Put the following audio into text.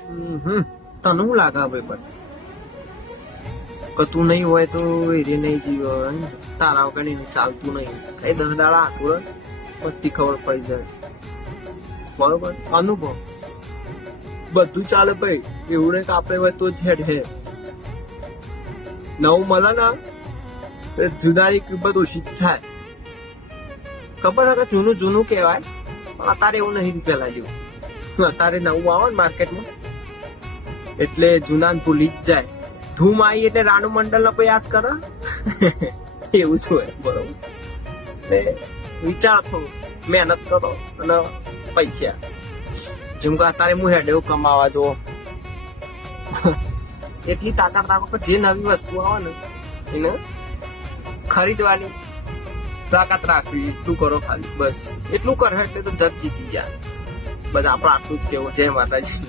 તને શું લાગે ભાઈ? પણ કે તું નહીં હોય તો એ નહીં જીવ, તારા વગર એને ચાલતું નહીં. કઈ 10 દાડા આખું બધી ખબર પડી જાય. બરોબર, અનુભવ બધું ચાલે ભાઈ. એવું નહીં કે આપણે હોય તો જ હેડ હે. નવું મળે ને જુદાની કિંમત ઓછી થાય. ખબર છે કે જૂનું જૂનું કહેવાય, પણ અત્યારે એવું નહીં પેલા જેવું. અત્યારે નવું આવે ને માર્કેટમાં એટલે જૂના ભૂલી જ જાય. ધૂમ આવી એટલે રાનુ મંડળ ને યાદ કરે. એવું જ હોય. બરોબર, એટલે વિચાર થોડું, મહેનત કરો અને પૈસા. જેમ કે અત્યારે હું હેડ એવું કમાવા જો એટલી તાકાત રાખો કે જે નવી વસ્તુ આવે ને એને ખરીદવાની તાકાત રાખવી. એટલું કરો ખાલી, બસ એટલું કરે એટલે તો જગ જીતી જાય. બધા આપણે આટલું જ કેવું. જય માતાજી.